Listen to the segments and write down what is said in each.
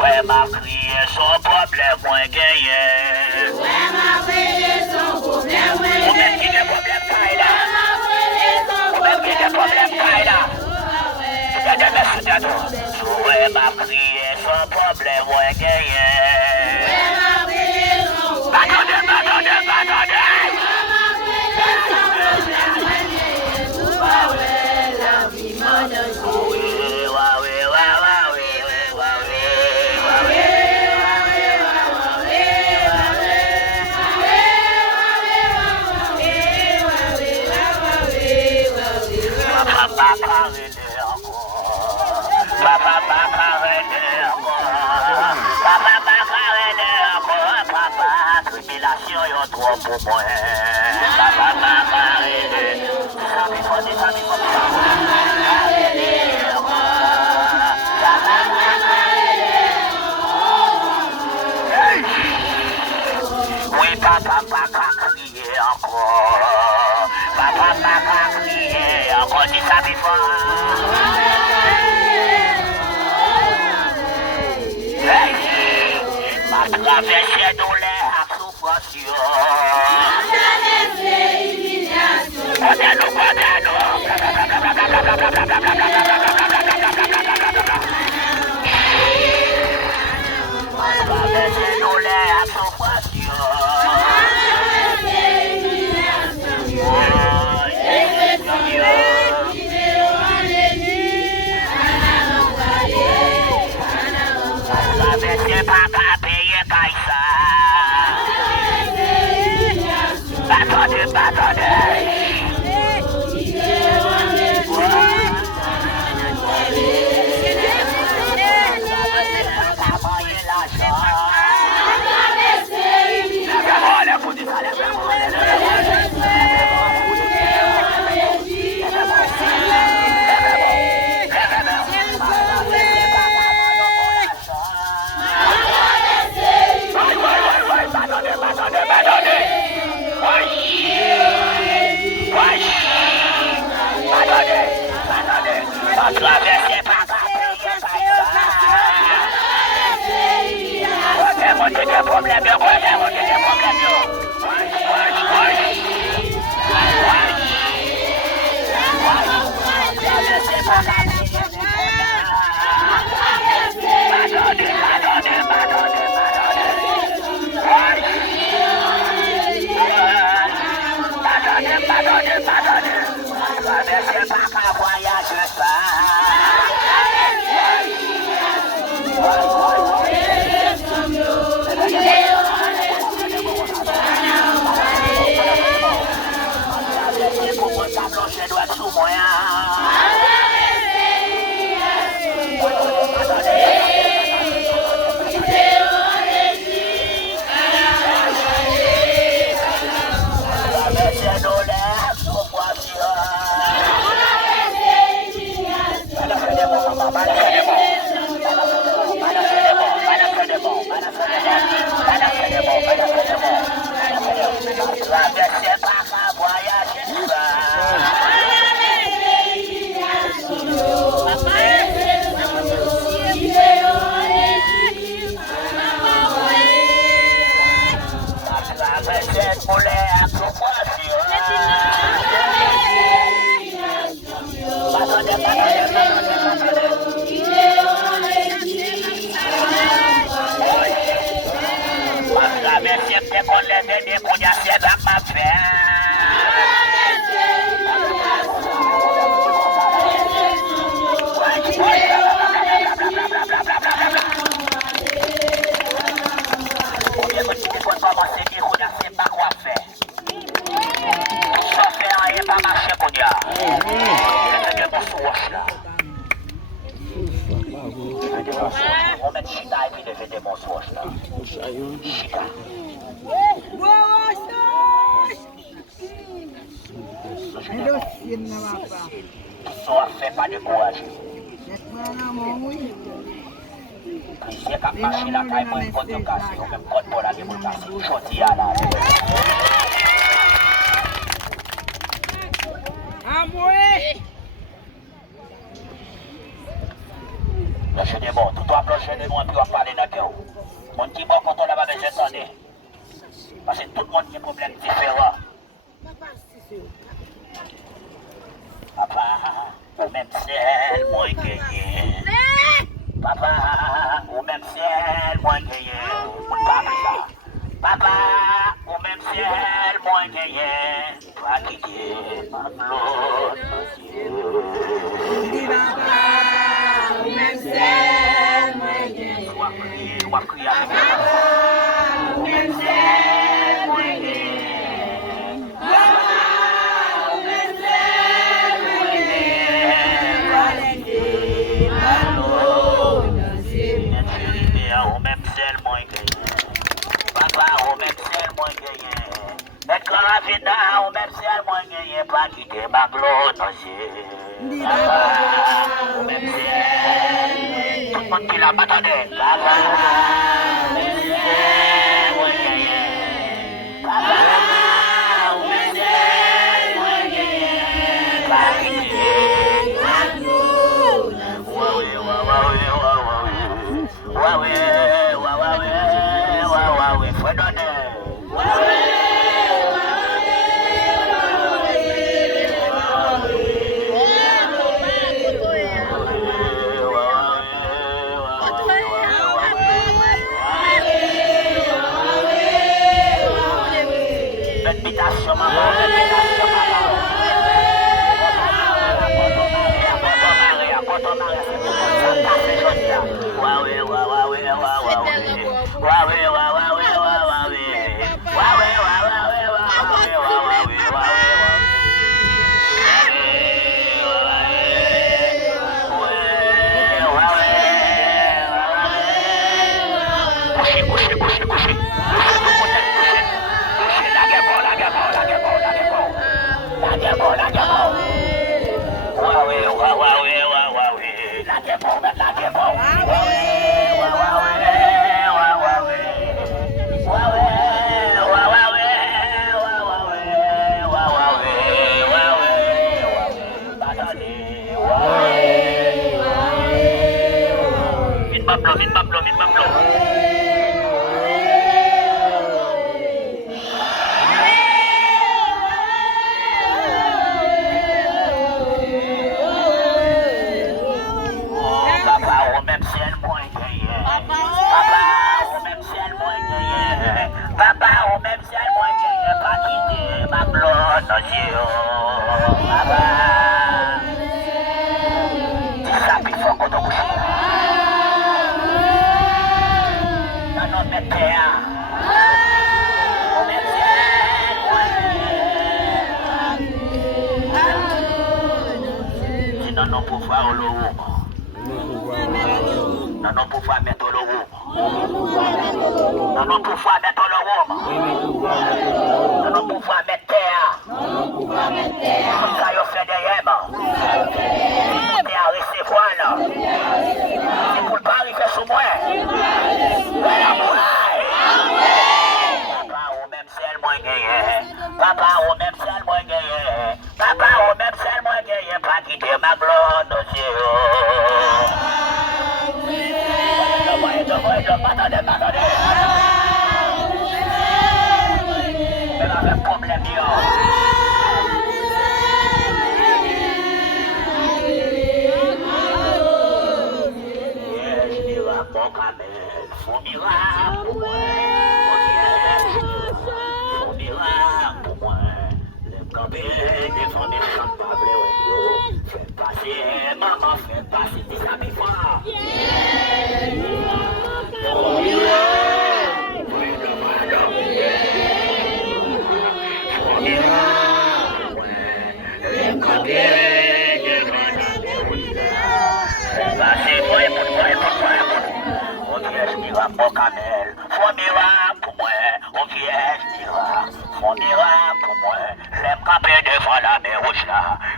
Ouais, m'a crié son problème, moi gagné. Ouais, m'a crié son problème, moi Ou même qui a problème, Kaïda. Ou même qui a problème, Kaïda. Ouais, m'a crié son problème, moi gagné. Ouais, m'a crié son problème, Trop pour moi, papa m'a arrêté. Oui, papa m'a crié encore. Papa m'a crié encore, dis ça plus fort. Ma traversée douleur à souffrance. Só fé para de coragem. Se cap machine a cai mãe quando eu casei, eu me pode morar de mutação, chotear lá. Amor! Deixa de bom, tu applaudis. prochain de nous, on va parler dans cœur. Mon petit bon, quand on n'a pas besoin d'entendre. Parce que tout le monde a des problèmes différents. Papa, ou même ciel, moi gagné. Papa, ou même ciel, moi gagné. Papa, ou même ciel, moi gagné. Pas quitter ma gloire. Papa, ou même ciel, moi gagné. Papa, ou même ciel, moi gagné. Papa, ou même ciel, moi gagné. Pas quitter ma gloire. Au même ciel, moi gagné. Papa, au même ciel, moi gagné. Mais quand la vie au même ciel, moi gagné. Pas quitter ma gloire, papa, au même ciel. Tout le monde qui l'a battu. Papa, au même ciel, moi gagné. Papa, au même ciel, moi gagné. Pas quitter ma gloire.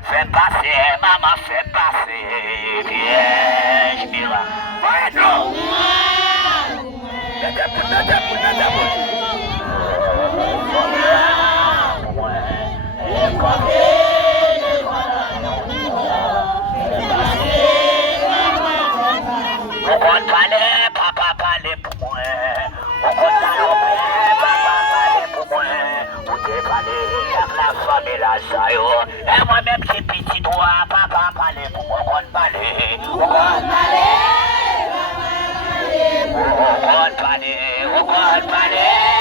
Fais passer, maman, fais passer, Vierge Mira. Bueno. Vous comprenez? ça yo. Et moi-même c'est petit toi, papa parler pour moi qu'on parler. On parler. On parler.